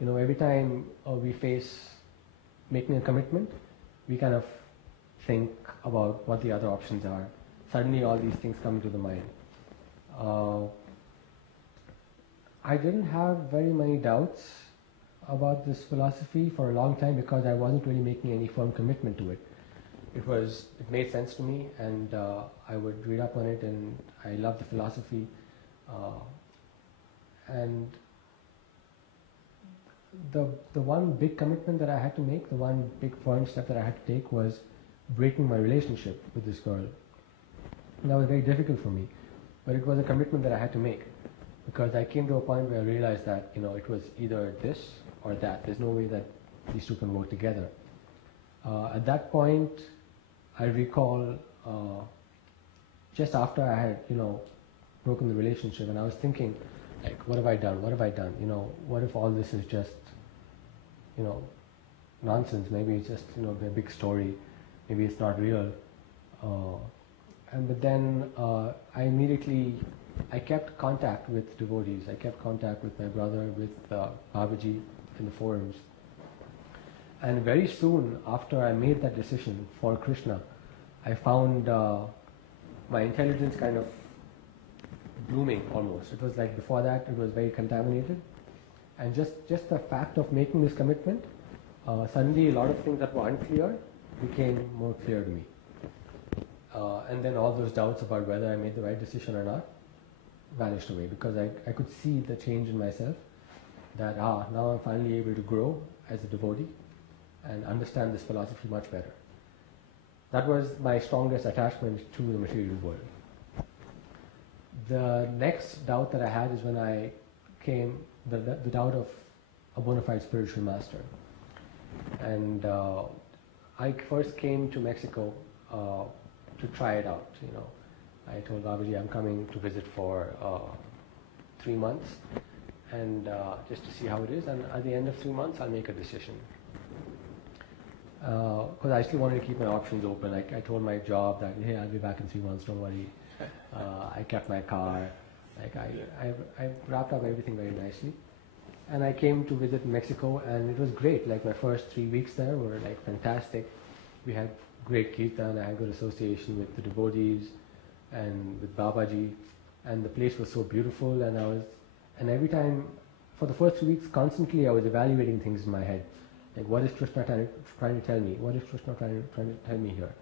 every time we face making a commitment, we kind of think about what the other options are. Suddenly all these things come to the mind. I didn't have very many doubts about this philosophy for a long time because I wasn't really making any firm commitment to it. It made sense to me, and I would read up on it, and I loved the philosophy. And the one big commitment that I had to make, the one big firm step that I had to take was breaking my relationship with this girl. And that was very difficult for me, but it was a commitment that I had to make because I came to a point where I realized that it was either this or that. There's no way that these two can work together. At that point, I recall just after I had broken the relationship, and I was thinking, like, what have I done? What have I done? What if all this is just nonsense? Maybe it's just a big story. Maybe it's not real. But then I kept contact with devotees. I kept contact with my brother, with Babaji in the forums. And very soon after I made that decision for Krishna, I found my intelligence kind of blooming almost. It was like before that it was very contaminated. And just the fact of making this commitment, suddenly a lot of things that were unclear became more clear to me. And then all those doubts about whether I made the right decision or not vanished away because I could see the change in myself, that now I'm finally able to grow as a devotee and understand this philosophy much better. That was my strongest attachment to the material world. The next doubt that I had is when I came, the doubt of a bona fide spiritual master. And I first came to Mexico to try it out. I told Babaji I'm coming to visit for 3 months and just to see how it is, and at the end of 3 months I'll make a decision. Because I still wanted to keep my options open. I told my job that, hey, I'll be back in 3 months, don't worry. I kept my car. I wrapped up everything very nicely. And I came to visit Mexico, and it was great. Like, my first 3 weeks there were like fantastic. We had great kirtan. I had good association with the devotees and with Babaji, and the place was so beautiful. And every time, for the first 3 weeks, constantly I was evaluating things in my head. Like, what is Krishna trying to tell me? What is Krishna trying to tell me here?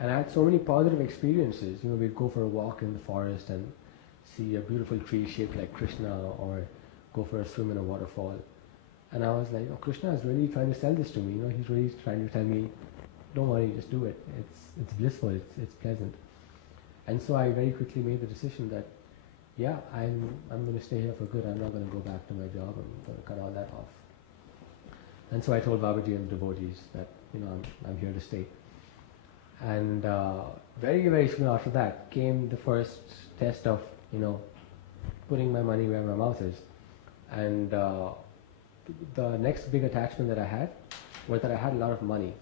And I had so many positive experiences. We'd go for a walk in the forest and see a beautiful tree shaped like Krishna, or go for a swim in a waterfall. And I was like, oh, Krishna is really trying to sell this to me. He's really trying to tell me, don't worry, just do it. It's blissful, it's pleasant. And so I very quickly made the decision that, yeah, I'm going to stay here for good. I'm not going to go back to my job. I'm going to cut all that off. And so I told Babaji and the devotees that, I'm here to stay. And very, very soon after that came the first test of, putting my money where my mouth is. And the next big attachment that I had was that I had a lot of money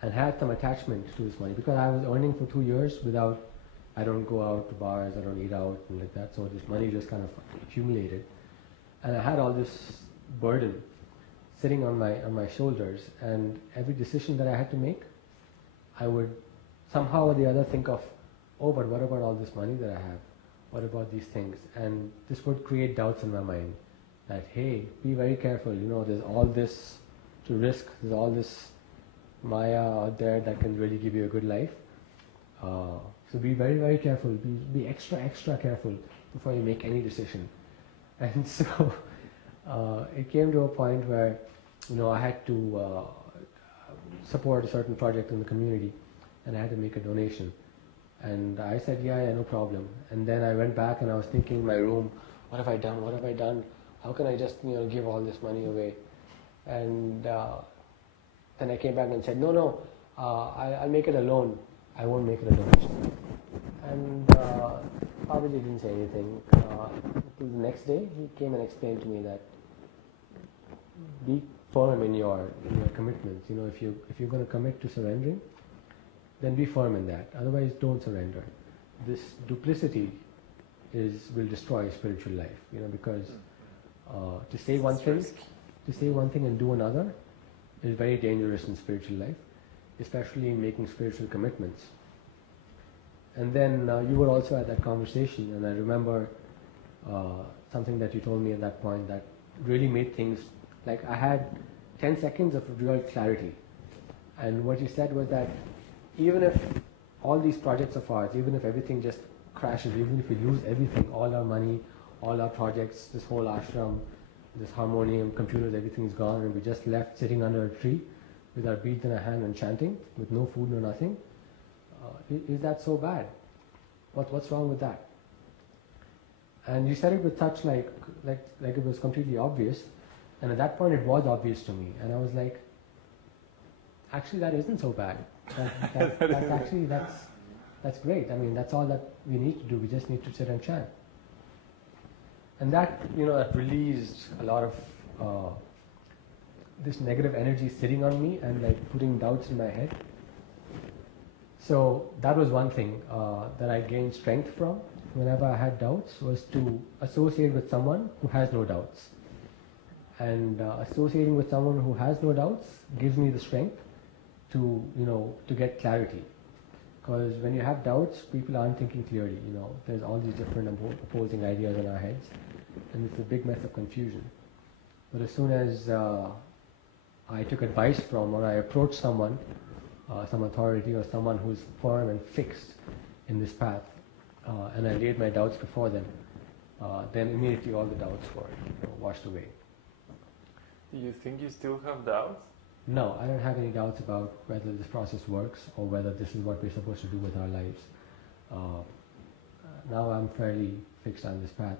and had some attachment to this money because I was earning for 2 years I don't go out to bars, I don't eat out and like that, so this money just kind of accumulated. And I had all this burden sitting on my shoulders, and every decision that I had to make, I would somehow or the other think of, oh, but what about all this money that I have? What about these things? And this would create doubts in my mind that, hey, be very careful, there's all this to risk, there's all this Maya out there that can really give you a good life. So be very, very careful, be extra, extra careful before you make any decision. And so it came to a point where, I had to support a certain project in the community, and I had to make a donation. And I said, yeah, no problem. And then I went back and I was thinking in my room, what have I done? What have I done? How can I just, give all this money away? And then I came back and said, no, I'll make it a loan. I won't make it a donation. And Babaji didn't say anything. The next day, he came and explained to me that be firm in your commitments. If you're going to commit to surrendering, then be firm in that. Otherwise, don't surrender. This duplicity will destroy spiritual life. Because To say one thing, and do another is very dangerous in spiritual life, especially in making spiritual commitments. And then you were also at that conversation, and I remember something that you told me at that point that really made things, like I had 10 seconds of real clarity. And what you said was that even if all these projects of ours, even if everything just crashes, even if we lose everything, all our money, all our projects, this whole ashram, this harmonium, computers, everything is gone, and we just left sitting under a tree with our beads in our hand and chanting, with no food, no nothing, is that so bad? What's wrong with that? And you said it with such like it was completely obvious, and at that point it was obvious to me, and I was like, actually that isn't so bad. That's great. I mean, that's all that we need to do. We just need to sit and chant. And that, that released a lot of this negative energy sitting on me and like putting doubts in my head. So that was one thing that I gained strength from whenever I had doubts, was to associate with someone who has no doubts. And associating with someone who has no doubts gives me the strength to, to get clarity. Because when you have doubts, people aren't thinking clearly, There's all these different opposing ideas in our heads, and it's a big mess of confusion. But as soon as I took advice from, or I approached someone, some authority or someone who's firm and fixed in this path, and I laid my doubts before them, then immediately all the doubts were washed away. Do you think you still have doubts? No, I don't have any doubts about whether this process works or whether this is what we're supposed to do with our lives. Now I'm fairly fixed on this path.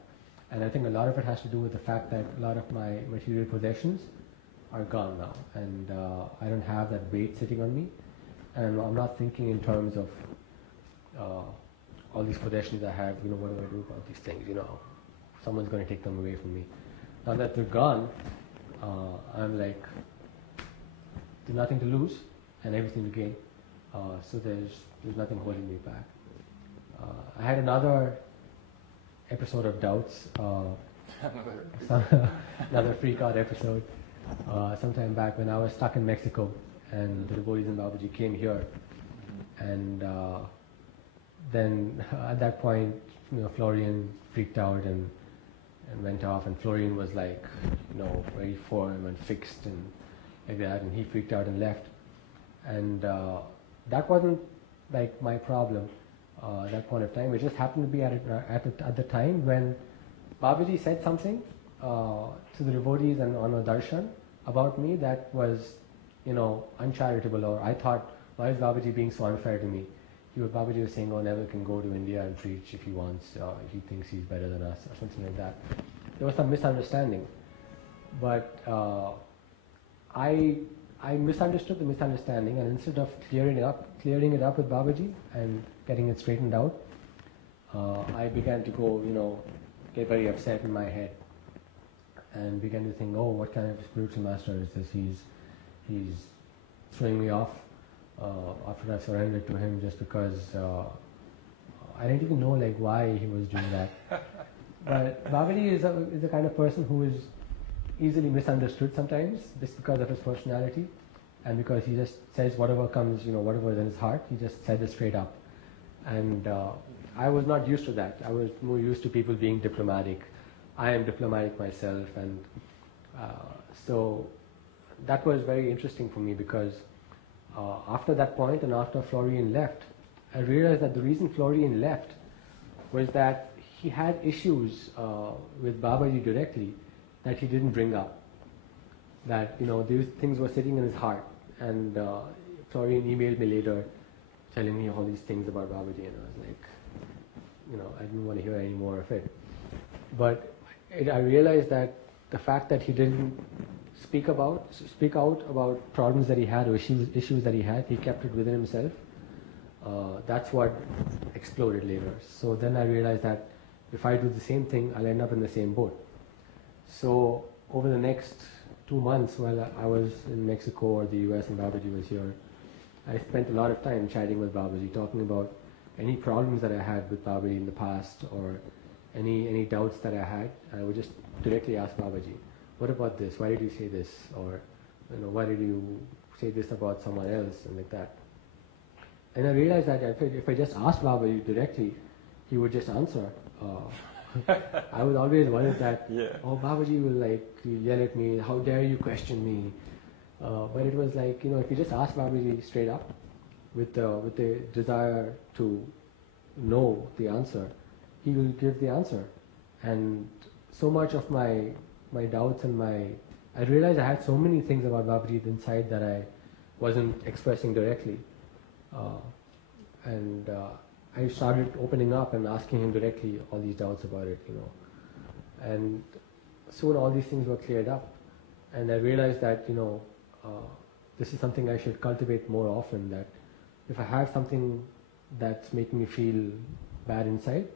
And I think a lot of it has to do with the fact that a lot of my material possessions are gone now. And I don't have that weight sitting on me. And I'm not thinking in terms of all these possessions I have, what do I do about these things, Someone's going to take them away from me. Now that they're gone, I'm like, there's nothing to lose and everything to gain. So there's nothing holding me back. I had another episode of doubts, another freak out episode, sometime back when I was stuck in Mexico and the devotees in Babaji came here. And then at that point, Florian freaked out and went off, and Florian was like, very firm and fixed and like that, and he freaked out and left. And that wasn't like my problem that point of time. It just happened to be at the time when Babaji said something to the devotees and on a darshan about me that was, uncharitable, or I thought, why is Babaji being so unfair to me? Babaji was saying, Neville can go to India and preach if he wants, he thinks he's better than us, or something like that. There was some misunderstanding. But I misunderstood the misunderstanding, and instead of clearing it up with Babaji and getting it straightened out, I began to go, get very upset in my head, and began to think, what kind of spiritual master is this? He's throwing me off after I surrendered to him just because I didn't even know why he was doing that. But Babaji is the kind of person who is easily misunderstood sometimes, just because of his personality, and because he just says whatever comes, whatever is in his heart, he just says it straight up. And I was not used to that. I was more used to people being diplomatic. I am diplomatic myself, and so that was very interesting for me, because after that point and after Florian left, I realized that the reason Florian left was that he had issues with Babaji directly that he didn't bring up. That, these things were sitting in his heart. And Florian emailed me later telling me all these things about Babaji, and I was like, I didn't want to hear any more of it. But I realized that the fact that he didn't speak out about problems that he had, or issues that he had, he kept it within himself. That's what exploded later. So then I realized that if I do the same thing, I'll end up in the same boat. So over the next 2 months while I was in Mexico or the US and Babaji was here, I spent a lot of time chatting with Babaji, talking about any problems that I had with Babaji in the past, or any doubts that I had, I would just directly ask Babaji, what about this? Why did you say this? Or, why did you say this about someone else? And like that. And I realized that if I just asked Babaji directly, he would just answer. I was always worried that, Babaji will yell at me, how dare you question me? But it was like, if you just ask Babaji straight up with the desire to know the answer, he will give the answer. And so much of my doubts and I realized I had so many things about Babaji inside that I wasn't expressing directly. And I started opening up and asking him directly all these doubts about it, And soon all these things were cleared up. And I realized that, this is something I should cultivate more often, that if I have something that's making me feel bad inside,